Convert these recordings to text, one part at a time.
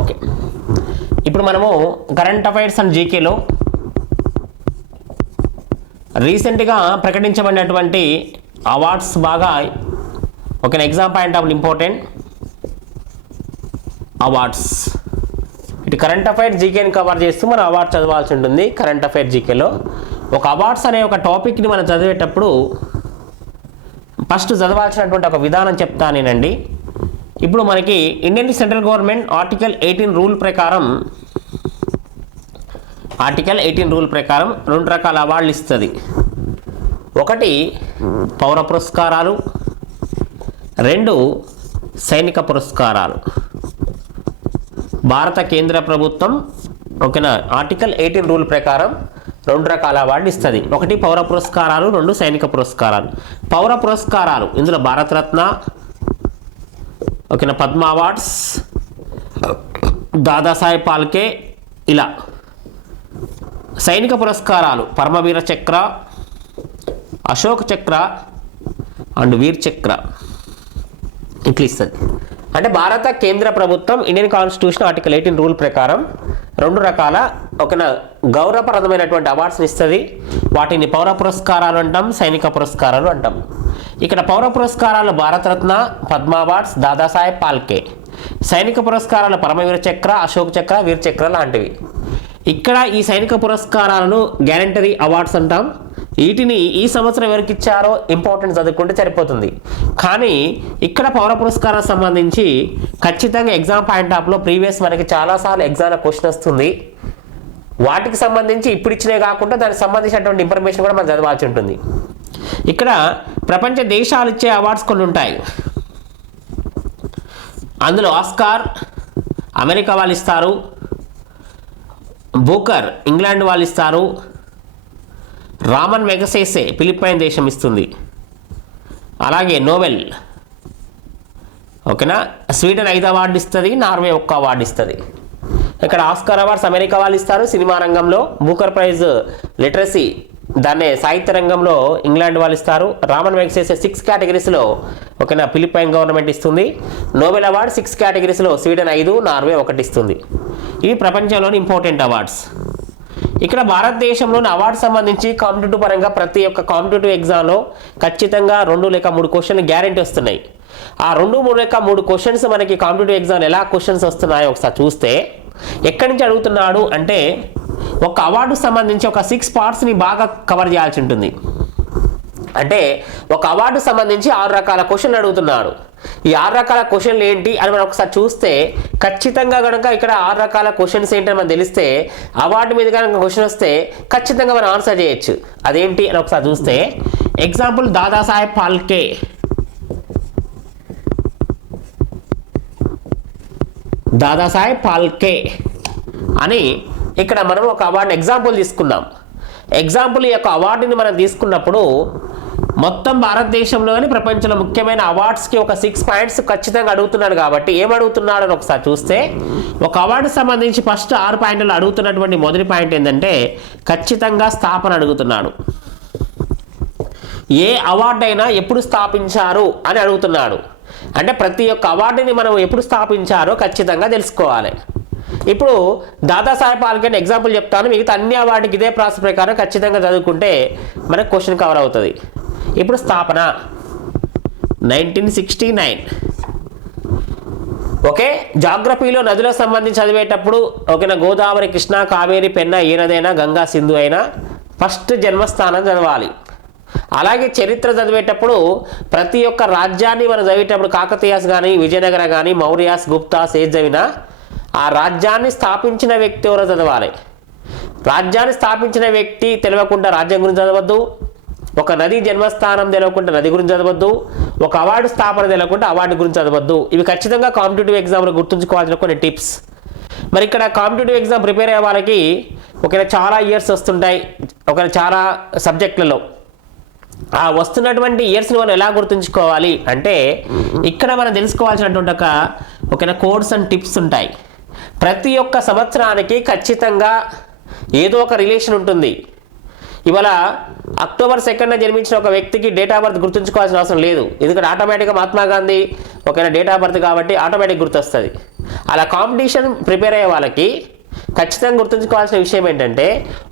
Okay, ఇప్పుడు మనము current affairs and జీకేలో రీసెంట్గా ప్రకటించబడినటువంటి అవార్డ్స్ బాగా okay exam point of important awards. ఇటు కరెంట్ అఫైర్స్ జీకేని కవర్ చేస్తూ మనం అవార్డ్స్ చదవాల్సి ఉంటుంది. కరెంట్ అఫైర్స్ జీకేలో ఒక అవార్డ్స్ అనే ఒక టాపిక్ని మనం చదివేటప్పుడు ఫస్ట్ చదవాల్సినటువంటి ఒక విధానం చెప్తానేనండి. ఇప్పుడు మనకి Indian central government article 18 rule ప్రకారం రెండు రకాల అవార్డులు ఇస్తుంది. ఒకటి పౌర పురస్కారాలు, రెండు సైనిక పురస్కారాలు. భారత కేంద్ర ప్రభుత్వం ఓకేనా ఆర్టికల్ 18 రూల్ ప్రకారం రెండు రకాల అవార్డులు ఇస్తుంది. ఒకటి పౌర పురస్కారాలు, రెండు సైనిక పురస్కారాలు. పౌర పురస్కారాలు ఇందులో భారతరత్న ఓకేనా, పద్మ అవార్డ్స్, దాదాసాహెబ్ ఫాల్కే ఇలా. సైనిక పురస్కారాలు పరమవీర చక్ర, అశోక్ చక్ర అండ్ వీర్ చక్ర ఇట్లా ఇస్తుంది. అంటే భారత కేంద్ర ప్రభుత్వం ఇండియన్ కాన్స్టిట్యూషన్ ఆర్టికల్ 18 రూల్ ప్రకారం రెండు రకాల ఓకేనా గౌరవప్రదమైనటువంటి అవార్డ్స్ని ఇస్తుంది. వాటిని పౌర పురస్కారాలు అంటాం, సైనిక పురస్కారాలు అంటాం. ఇక్కడ పౌర పురస్కారాలు భారతరత్న, పద్మ అవార్డ్స్, దాదాసాహెబ్ ఫాల్కే. సైనిక పురస్కారాలు పరమవీర చక్ర, అశోక్ చక్ర, వీర్ చక్ర లాంటివి. ఇక్కడ ఈ సైనిక పురస్కారాలను గ్యారంటరీ అవార్డ్స్ అంటాం. వీటిని ఈ సంవత్సరం ఎవరికి ఇచ్చారో ఇంపార్టెన్స్ చదువుకుంటే సరిపోతుంది. కానీ ఇక్కడ పౌర పురస్కారాలకు సంబంధించి ఖచ్చితంగా ఎగ్జామ్ పాయింట్ ఆఫ్లో ప్రీవియస్ మనకి చాలాసార్లు ఎగ్జామ్లో క్వశ్చన్ వస్తుంది. వాటికి సంబంధించి ఇప్పుడు ఇచ్చినే కాకుండా దానికి సంబంధించినటువంటి ఇన్ఫర్మేషన్ కూడా మనం చదవాల్సి ఉంటుంది. ఇక్కడ ప్రపంచ దేశాలు ఇచ్చే అవార్డ్స్ కొన్ని ఉంటాయి. అందులో ఆస్కార్ అమెరికా వాళ్ళు ఇస్తారు, బూకర్ ఇంగ్లాండ్ వాళ్ళు ఇస్తారు, రామన్ మెగసేసే ఫిలిప్పైన్ దేశం ఇస్తుంది, అలాగే నోబెల్ ఓకేనా స్వీడన్ 5 అవార్డు ఇస్తుంది, నార్వే 1 అవార్డు ఇస్తుంది. ఇక్కడ ఆస్కార్ అవార్డ్స్ అమెరికా వాళ్ళు ఇస్తారు సినిమా రంగంలో, బూకర్ ప్రైజ్ లిటరసీ దాన్నే సాహిత్య రంగంలో ఇంగ్లాండ్ వాళ్ళు ఇస్తారు, రామన్ మెగసేసే 6 కేటగిరీస్లో ఓకేనా ఫిలిప్పైన్ గవర్నమెంట్ ఇస్తుంది, నోబెల్ అవార్డు 6 కేటగిరీస్లో స్వీడన్ 5, నార్వే 1 ఇస్తుంది. ఇవి ప్రపంచంలోని ఇంపార్టెంట్ అవార్డ్స్. ఇక్కడ భారతదేశంలోని అవార్డు సంబంధించి కాంపిటేటివ్ పరంగా ప్రతి ఒక్క కాంపిటేటివ్ ఎగ్జామ్లో ఖచ్చితంగా 2 లేక 3 క్వశ్చన్లు గ్యారెంటీ వస్తున్నాయి. ఆ 2 లేక 3 క్వశ్చన్స్ మనకి కాంపిటేటివ్ ఎగ్జామ్ ఎలా క్వశ్చన్స్ వస్తున్నాయో ఒకసారి చూస్తే ఎక్కడి నుంచి అడుగుతున్నాడు అంటే ఒక అవార్డుకు సంబంధించి ఒక 6 పార్ట్స్ని బాగా కవర్ చేయాల్సి ఉంటుంది. అంటే ఒక అవార్డు సంబంధించి 6 రకాల క్వశ్చన్లు అడుగుతున్నాడు. ఈ 6 రకాల క్వశ్చన్లు ఏంటి అని మనం ఒకసారి చూస్తే ఖచ్చితంగా కనుక ఇక్కడ 6 రకాల క్వశ్చన్స్ ఏంటని మనం తెలిస్తే అవార్డు మీద కనుక క్వశ్చన్ వస్తే ఖచ్చితంగా మనం ఆన్సర్ చేయొచ్చు. అదేంటి అని ఒకసారి చూస్తే ఎగ్జాంపుల్ దాదాసాహెబ్ ఫాల్కే. దాదాసాహెబ్ ఫాల్కే అని ఇక్కడ మనం ఒక అవార్డుని ఎగ్జాంపుల్ తీసుకుందాం. ఎగ్జాంపుల్ ఈ యొక్క అవార్డుని మనం తీసుకున్నప్పుడు మొత్తం భారతదేశంలోని ప్రపంచంలో ముఖ్యమైన అవార్డ్స్కి ఒక 6 పాయింట్స్ ఖచ్చితంగా అడుగుతున్నాడు. కాబట్టి ఏం అడుగుతున్నాడు అని ఒకసారి చూస్తే ఒక అవార్డు సంబంధించి ఫస్ట్ 6 పాయింట్లు అడుగుతున్నటువంటి మొదటి పాయింట్ ఏంటంటే ఖచ్చితంగా స్థాపన అడుగుతున్నాడు. ఏ అవార్డు అయినా ఎప్పుడు స్థాపించారు అని అడుగుతున్నాడు. అంటే ప్రతి ఒక్క అవార్డుని మనం ఎప్పుడు స్థాపించారో ఖచ్చితంగా తెలుసుకోవాలి. ఇప్పుడు దాదాసాహెబ్ ఫాల్కే ఎగ్జాంపుల్ చెప్తాను, మిగతా అన్ని అవార్డుకి ఇదే ప్రాసెస్ ప్రకారం ఖచ్చితంగా చదువుకుంటే మనకు క్వశ్చన్ కవర్ అవుతుంది. ఇప్పుడు స్థాపన 1969. ఓకే, జాగ్రఫీలో నదులకు సంబంధించి చదివేటప్పుడు ఓకేనా గోదావరి, కృష్ణ, కావేరి, పెన్న ఏ నదైనా, గంగా, సింధు అయినా ఫస్ట్ జన్మస్థానం చదవాలి. అలాగే చరిత్ర చదివేటప్పుడు ప్రతి ఒక్క రాజ్యాన్ని మనం చదివేటప్పుడు కాకతీయాస్ కానీ, విజయనగర కానీ, మౌర్యాస్, గుప్తాస్ ఏది చదివినా ఆ రాజ్యాన్ని స్థాపించిన వ్యక్తి ఎవరో చదవాలి. రాజ్యాన్ని స్థాపించిన వ్యక్తి తెలియకుండా రాజ్యం గురించి చదవద్దు, ఒక నది జన్మస్థానం తెలియకుండా నది గురించి చదవద్దు, ఒక అవార్డు స్థాపన తెలియకుండా అవార్డు గురించి చదవద్దు. ఇవి ఖచ్చితంగా కాంపిటేటివ్ ఎగ్జామ్లో గుర్తుంచుకోవాల్సిన కొన్ని టిప్స్. మరి ఇక్కడ కాంపిటేటివ్ ఎగ్జామ్ ప్రిపేర్ అయ్యే వాళ్ళకి ఒకవేళ చాలా ఇయర్స్ వస్తుంటాయి, ఒకవేళ చాలా సబ్జెక్టులలో. ఆ వస్తున్నటువంటి ఇయర్స్ని మనం ఎలా గుర్తుంచుకోవాలి అంటే ఇక్కడ మనం తెలుసుకోవాల్సినటువంటి ఒక కోడ్స్ అండ్ టిప్స్ ఉంటాయి. ప్రతి ఒక్క సంవత్సరానికి ఖచ్చితంగా ఏదో ఒక రిలేషన్ ఉంటుంది. ఇవాళ అక్టోబర్ 2న జన్మించిన ఒక వ్యక్తికి డేట్ ఆఫ్ బర్త్ గుర్తుంచుకోవాల్సిన అవసరం లేదు, ఎందుకంటే ఆటోమేటిక్గా మహాత్మా గాంధీ ఒకవేళ డేట్ ఆఫ్ బర్త్ కాబట్టి ఆటోమేటిక్ గుర్తొస్తుంది. అలా కాంపిటీషన్ ప్రిపేర్ అయ్యే వాళ్ళకి ఖచ్చితంగా గుర్తుంచుకోవాల్సిన విషయం ఏంటంటే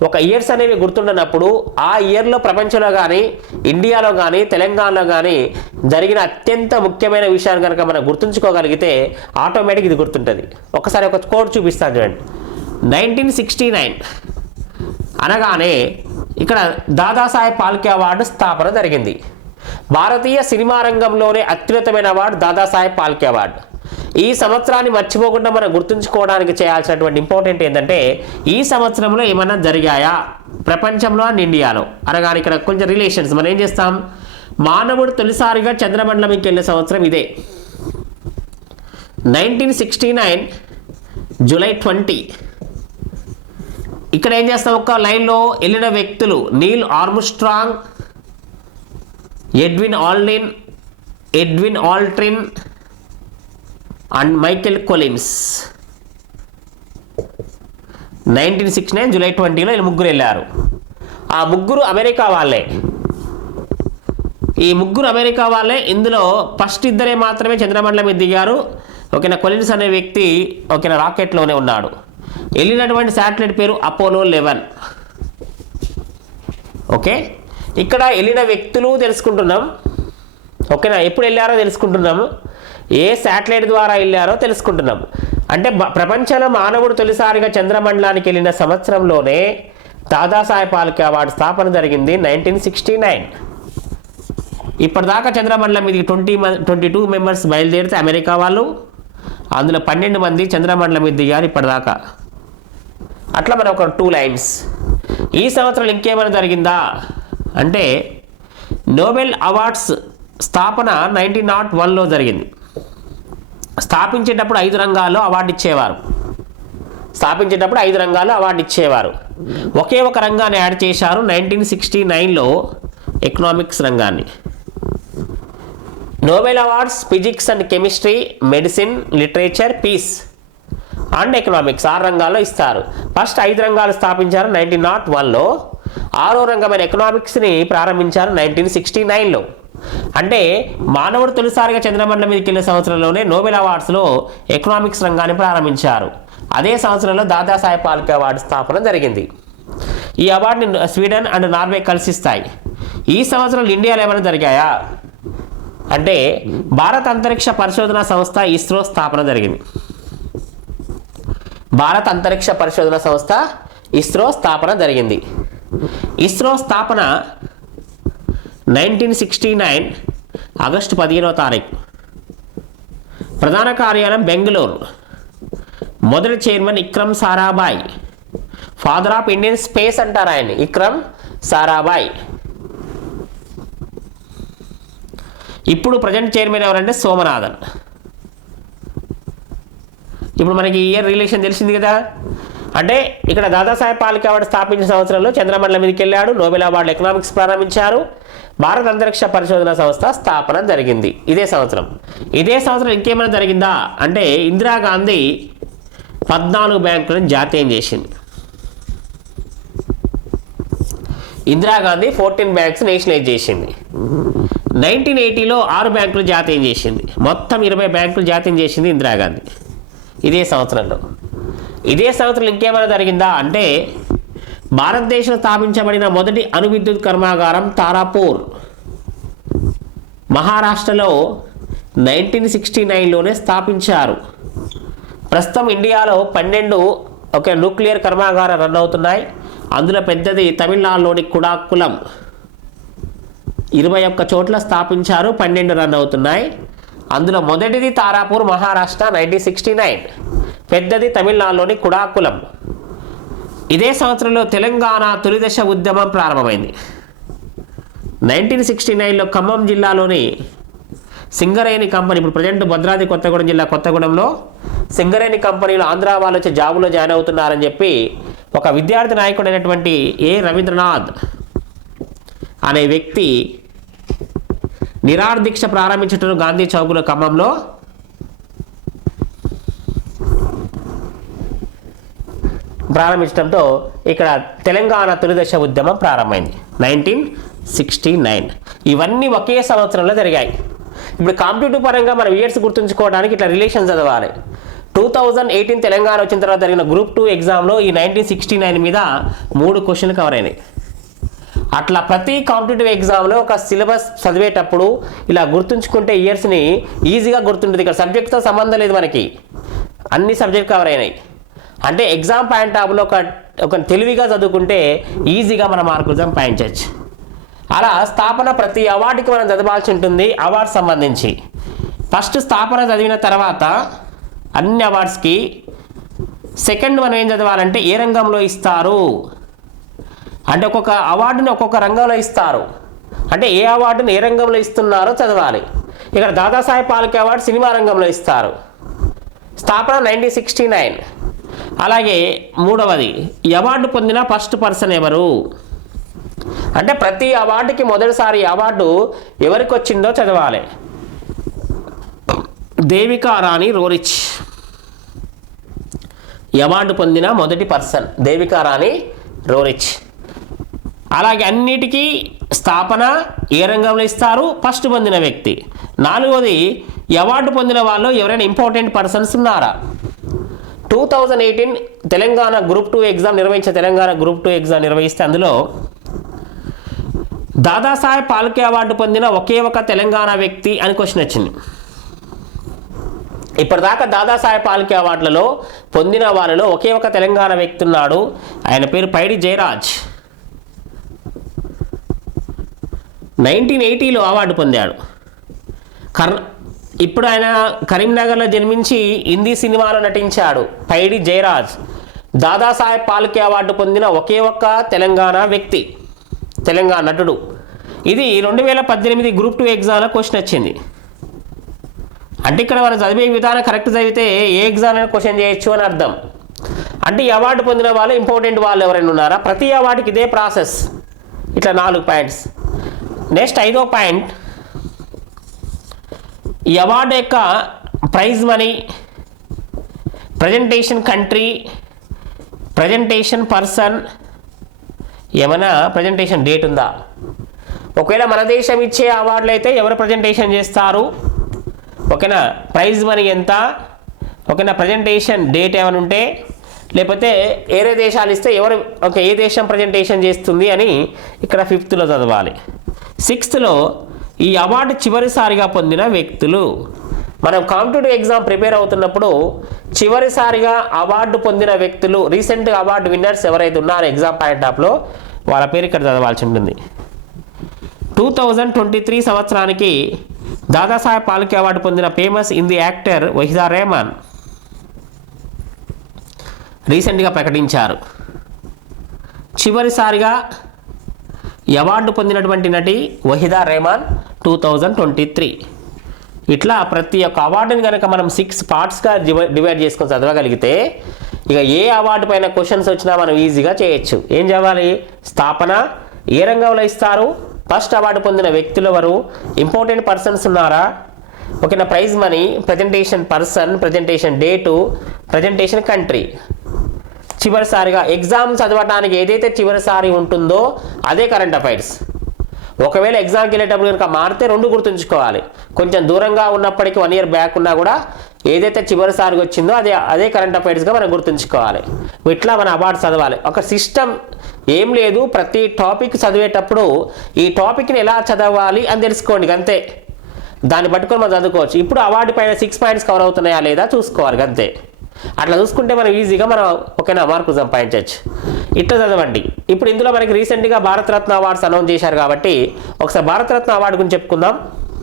ఒక ఇయర్స్ అనేవి గుర్తుండనప్పుడు ఆ ఇయర్లో ప్రపంచంలో కానీ ఇండియాలో కానీ తెలంగాణలో కానీ జరిగిన అత్యంత ముఖ్యమైన విషయాన్ని కనుక మనం గుర్తుంచుకోగలిగితే ఆటోమేటిక్ ఇది గుర్తుంటుంది. ఒకసారి ఒక కోడ్ చూపిస్తాను చూడండి. 1969 అనగానే ఇక్కడ దాదాసాహెబ్ ఫాల్కే అవార్డు స్థాపన జరిగింది. భారతీయ సినిమా రంగంలోనే అత్యున్నతమైన అవార్డు దాదాసాహెబ్ ఫాల్కే అవార్డు. ఈ సంవత్సరాన్ని మర్చిపోకుండా మనం గుర్తుంచుకోవడానికి చేయాల్సినటువంటి ఇంపార్టెంట్ ఏంటంటే ఈ సంవత్సరంలో ఏమన్నా జరిగాయా ప్రపంచంలో అండ్ ఇండియాలో అనగానే ఇక్కడ కొంచెం రిలేషన్స్ మనం ఏం చేస్తాం. మానవుడు తొలిసారిగా చంద్రమండలంకి వెళ్ళిన సంవత్సరం ఇదే 1969 జూలై 20. ఇక్కడ ఏం చేస్తాం, ఒక లైన్లో వెళ్ళిన వ్యక్తులు Neil Armstrong, Edwin Aldrin and Michael Collins. 1969 July 20లో వీళ్ళు ముగ్గురు వెళ్ళారు. ఆ ముగ్గురు అమెరికా వాళ్ళే. ఈ ముగ్గురు అమెరికా వాళ్ళే. ఇందులో ఫస్ట్ ఇద్దరే మాత్రమే చంద్రమండలం మీద దిగారు. ఓకేనా, కొలిన్స్ అనే వ్యక్తి ఓకేనా రాకెట్లోనే ఉన్నాడు. వెళ్ళినటువంటి శాటిలైట్ పేరు అపోలో 11. ఓకే, ఇక్కడ వెళ్ళిన వ్యక్తులు తెలుసుకుంటున్నాం. ఓకేనా, ఎప్పుడు వెళ్ళారో తెలుసుకుంటున్నాము, ఏ శాటిలైట్ ద్వారా వెళ్ళారో తెలుసుకుంటున్నాం. అంటే ప్రపంచంలో మానవుడు తొలిసారిగా చంద్రమండలానికి వెళ్ళిన సంవత్సరంలోనే దాదాసాహెబ్ ఫాల్కే అవార్డు స్థాపన జరిగింది 1969. ఇప్పటిదాకా చంద్రమండలం మీదకి 22 మెంబర్స్ బయలుదేరితే అమెరికా వాళ్ళు, అందులో 12 మంది చంద్రమండలం మీద దిగారు ఇప్పటిదాకా. అట్లా మనం ఒక 2 లైన్స్. ఈ సంవత్సరం ఇంకేమైనా జరిగిందా అంటే నోబెల్ అవార్డ్స్ స్థాపన 1901లో జరిగింది. స్థాపించేటప్పుడు 5 రంగాల్లో అవార్డు ఇచ్చేవారు. ఒకే ఒక రంగాన్ని యాడ్ చేశారు 1969లో, ఎకనామిక్స్ రంగాన్ని. Nobel awards physics and chemistry, medicine, literature, peace and economics 6 రంగాల్లో ఇస్తారు. ఫస్ట్ 5 రంగాలు స్థాపించారు 1901లో. 6వ రంగమైన ఎకనామిక్స్ని ప్రారంభించారు 1969లో. అంటే మానవుడు తొలిసారిగా చంద్రమండలం మీదకి వెళ్ళే సంవత్సరంలోనే నోబెల్ అవార్డ్స్లో ఎకనామిక్స్ రంగాన్ని ప్రారంభించారు. అదే సంవత్సరంలో దాదాసాహెబ్ ఫాల్కే అవార్డు స్థాపన జరిగింది. ఈ అవార్డుని స్వీడన్ అండ్ నార్వే కలిసి ఇస్తాయి. ఈ సంవత్సరంలో ఇండియాలో ఏమైనా జరిగాయా అంటే భారత అంతరిక్ష పరిశోధన సంస్థ ఇస్రో స్థాపన జరిగింది. భారత అంతరిక్ష పరిశోధన సంస్థ ఇస్రో స్థాపన జరిగింది. ఇస్రో స్థాపన 1969 ఆగస్టు 15వ తారీఖు. ప్రధాన కార్యాలయం బెంగళూరు. మొదటి chairman Vikram Sarabhai, father of Indian space అంటారు ఆయన్ని, విక్రమ్ సారాభాయ్. ఇప్పుడు ప్రజెంట్ చైర్మన్ ఎవరంటే సోమనాథన్. ఇప్పుడు మనకి ఇయర్ రిలేషన్ తెలిసింది కదా. అంటే ఇక్కడ దాదాసాహెబ్ ఫాల్కే అవార్డు స్థాపించిన సంవత్సరంలో చంద్రమండలం మీదకి వెళ్ళాడు. నోబెల్ అవార్డు ఎకనామిక్స్ ప్రారంభించారు. భారత అంతరిక్ష పరిశోధన సంస్థ స్థాపన జరిగింది ఇదే సంవత్సరం. ఇదే సంవత్సరం ఇంకేమైనా జరిగిందా అంటే ఇందిరాగాంధీ 14 బ్యాంకులను జాతీయం చేసింది. ఇందిరాగాంధీ 14 బ్యాంక్స్ నేషనలైజ్ చేసింది. 1980లో 6 బ్యాంకులు జాతీయం చేసింది. మొత్తం 20 బ్యాంకులు జాతీయం చేసింది ఇందిరాగాంధీ ఇదే సంవత్సరంలో. ఇదే సంవత్సరం ఇంకేమైనా జరిగిందా అంటే భారతదేశంలో స్థాపించబడిన మొదటి అణు విద్యుత్ కర్మాగారం తారాపూర్ మహారాష్ట్రలో 1969లోనే స్థాపించారు. ప్రస్తుతం ఇండియాలో 12 న్యూక్లియర్ కర్మాగారాలు రన్ అవుతున్నాయి. అందులో పెద్దది తమిళనాడులోని కుడాకులం 21 చోట్ల స్థాపించారు, 12 రన్ అవుతున్నాయి. అందులో మొదటిది తారాపూర్ మహారాష్ట్ర 1969, పెద్దది తమిళనాడులోని కుడాకులం. ఇదే సంవత్సరంలో తెలంగాణ తొలిదశ ఉద్యమం ప్రారంభమైంది. 1969లో ఖమ్మం జిల్లాలోని సింగరేణి కంపెనీ, ఇప్పుడు ప్రజెంట్ భద్రాద్రి కొత్తగూడెం జిల్లా కొత్తగూడెంలో సింగరేణి కంపెనీలో ఆంధ్ర వాళ్ళు వచ్చి జాబులో జాయిన్ అవుతున్నారని చెప్పి ఒక విద్యార్థి నాయకుడు అయినటువంటి ఏ రవీంద్రనాథ్ అనే వ్యక్తి నిరాహార దీక్ష ప్రారంభించడం గాంధీ చౌక్లో ఖమ్మంలో ప్రారంభించడంతో ఇక్కడ తెలంగాణ తొలిదశ ఉద్యమం ప్రారంభమైంది 1969. ఇవన్నీ ఒకే సంవత్సరంలో జరిగాయి. ఇప్పుడు కాంపిటేటివ్ పరంగా మనం ఇయర్స్ గుర్తుంచుకోవడానికి ఇట్లా రిలేషన్ చదవాలి. 2018 తెలంగాణ వచ్చిన తర్వాత జరిగిన గ్రూప్ 2 ఎగ్జామ్లో ఈ 1969 మీద 3 క్వశ్చన్లు కవర్ అయినాయి. అట్లా ప్రతి కాంపిటేటివ్ ఎగ్జామ్లో ఒక సిలబస్ చదివేటప్పుడు ఇలా గుర్తుంచుకుంటే ఇయర్స్ని ఈజీగా గుర్తుంటుంది. ఇక్కడ సబ్జెక్ట్తో సంబంధం లేదు, మనకి అన్ని సబ్జెక్ట్ కవర్ అయినాయి. అంటే ఎగ్జామ్ పాయింట్ ఆఫ్లో ఒక తెలివిగా చదువుకుంటే ఈజీగా మన మార్కులు సంపాదించవచ్చు. అలా స్థాపన ప్రతి అవార్డుకి మనం చదవాల్సి ఉంటుంది. అవార్డు సంబంధించి ఫస్ట్ స్థాపన చదివిన తర్వాత అన్ని అవార్డ్స్కి సెకండ్ మనం ఏం చదవాలంటే ఏ రంగంలో ఇస్తారు అంటే ఒక్కొక్క అవార్డుని ఒక్కొక్క రంగంలో ఇస్తారు. అంటే ఏ అవార్డుని ఏ రంగంలో ఇస్తున్నారో చదవాలి. ఇక్కడ దాదాసాహెబ్ ఫాల్కే అవార్డు సినిమా రంగంలో ఇస్తారు. స్థాపన 1969. అలాగే మూడవది ఈ అవార్డు పొందిన ఫస్ట్ పర్సన్ ఎవరు అంటే ప్రతి అవార్డుకి మొదటిసారి అవార్డు ఎవరికి వచ్చిందో చదవాలి. దేవికా రాణి రోరిచ్ అవార్డు పొందిన మొదటి పర్సన్ దేవికా రాణి రోరిచ్. అలాగే అన్నిటికీ స్థాపన ఏ రంగంలో ఇస్తారు, ఫస్ట్ పొందిన వ్యక్తి. నాలుగవది అవార్డు పొందిన వాళ్ళు ఎవరైనా ఇంపార్టెంట్ పర్సన్స్ ఉన్నారా. 2018 తెలంగాణ గ్రూప్ 2 ఎగ్జామ్ నిర్వహించే తెలంగాణ గ్రూప్ 2 ఎగ్జామ్ నిర్వహిస్తే అందులో దాదాసాహెబ్ ఫాల్కే అవార్డు పొందిన ఒకే ఒక తెలంగాణ వ్యక్తి అని క్వశ్చన్ వచ్చింది. ఇప్పటిదాకా దాదాసాహెబ్ ఫాల్కే అవార్డులలో పొందిన వాళ్ళలో ఒకే ఒక తెలంగాణ వ్యక్తి ఉన్నాడు. ఆయన పేరు పైడి జయరాజ్. 1980లో అవార్డు పొందాడు. ఇప్పుడు ఆయన కరీంనగర్లో జన్మించి హిందీ సినిమాలో నటించాడు. పైడి జయరాజ్ దాదాసాహెబ్ ఫాల్కే అవార్డు పొందిన ఒకే ఒక్క తెలంగాణ వ్యక్తి, తెలంగాణ నటుడు. ఇది 2018 గ్రూప్ 2 ఎగ్జామ్లో క్వశ్చన్ వచ్చింది. అంటే ఇక్కడ మనం చదివే విధానం కరెక్ట్ చదివితే ఏ ఎగ్జామ్ అయినా క్వశ్చన్ చేయొచ్చు అని అర్థం. అంటే ఈ అవార్డు పొందిన వాళ్ళు ఇంపార్టెంట్ వాళ్ళు ఎవరైనా ఉన్నారా. ప్రతి అవార్డుకి ఇదే ప్రాసెస్. ఇట్లా 4 పాయింట్స్. నెక్స్ట్ 5వ పాయింట్ ఈ అవార్డు యొక్క prize money, presentation country, presentation person, ఏమైనా ప్రజెంటేషన్ డేట్ ఉందా. ఒకవేళ మన దేశం ఇచ్చే అవార్డులు అయితే ఎవరు ప్రజెంటేషన్ చేస్తారు, ఓకేనా, ప్రైజ్ మనీ ఎంత, ఓకేనా, ప్రజెంటేషన్ డేట్ ఏమైనా ఉంటే, లేకపోతే వేరే దేశాలు ఇస్తే ఎవరు ఓకే ఏ దేశం ప్రజెంటేషన్ చేస్తుంది అని ఇక్కడ 5th చదవాలి. 6th ఈ అవార్డు చివరిసారిగా పొందిన వ్యక్తులు. మనం కాంపిటేటివ్ ఎగ్జామ్ ప్రిపేర్ అవుతున్నప్పుడు చివరిసారిగా అవార్డు పొందిన వ్యక్తులు, రీసెంట్గా అవార్డు విన్నర్స్ ఎవరైతే ఉన్నారో ఎగ్జామ్ పాయింట్ ఆఫ్లో వాళ్ళ పేరు ఇక్కడ చదవాల్సి ఉంటుంది. 2023 సంవత్సరానికి దాదాసాహెబ్ ఫాల్కే అవార్డు పొందిన ఫేమస్ హిందీ యాక్టర్ వహీదా రెహమాన్ రీసెంట్గా ప్రకటించారు. చివరిసారిగా అవార్డు పొందినటువంటి నటి వహీదా రెహమాన్ 2023. ఇట్లా ప్రతి ఒక్క అవార్డుని కనుక మనం 6 పార్ట్స్గా డివైడ్ చేసుకొని చదవగలిగితే ఇక ఏ అవార్డు పైన క్వశ్చన్స్ వచ్చినా మనం ఈజీగా చేయొచ్చు. ఏం చదవాలి, స్థాపన ఏ రంగంలో ఇస్తారు, ఫస్ట్ అవార్డు పొందిన వ్యక్తులు ఎవరు, ఇంపార్టెంట్ పర్సన్స్ ఉన్నారా, ఓకేనా, prize money, presentation person, presentation date, presentation country. చివరిసారిగా ఎగ్జామ్ చదవడానికి ఏదైతే చివరిసారి ఉంటుందో అదే కరెంట్ అఫైర్స్. ఒకవేళ ఎగ్జామ్కి వెళ్ళేటప్పుడు కనుక మారితే 2 గుర్తుంచుకోవాలి. కొంచెం దూరంగా ఉన్నప్పటికీ 1 year బ్యాక్ ఉన్నా కూడా ఏదైతే చివరిసారిగా వచ్చిందో అదే కరెంట్ అఫైర్స్గా మనం గుర్తుంచుకోవాలి. ఇట్లా మన అవార్డు చదవాలి. ఒక సిస్టమ్ ఏం లేదు, ప్రతి టాపిక్ చదివేటప్పుడు ఈ టాపిక్ని ఎలా చదవాలి అని తెలుసుకోండి అంతే. దాన్ని పట్టుకొని మనం చదువుకోవచ్చు. ఇప్పుడు అవార్డు పైన 6 పాయింట్స్ కవర్ అవుతున్నాయా లేదా చూసుకోవాలి అంతే. అట్లా చూసుకుంటే మనం ఈజీగా మనం ఓకేనా మార్కులు సంపాదించవచ్చు. ఇట్లా చదవండి. ఇప్పుడు ఇందులో మనకి రీసెంట్గా భారతరత్న అవార్డ్స్ అనౌన్స్ చేశారు కాబట్టి ఒకసారి భారతరత్న అవార్డు గురించి చెప్పుకుందాం.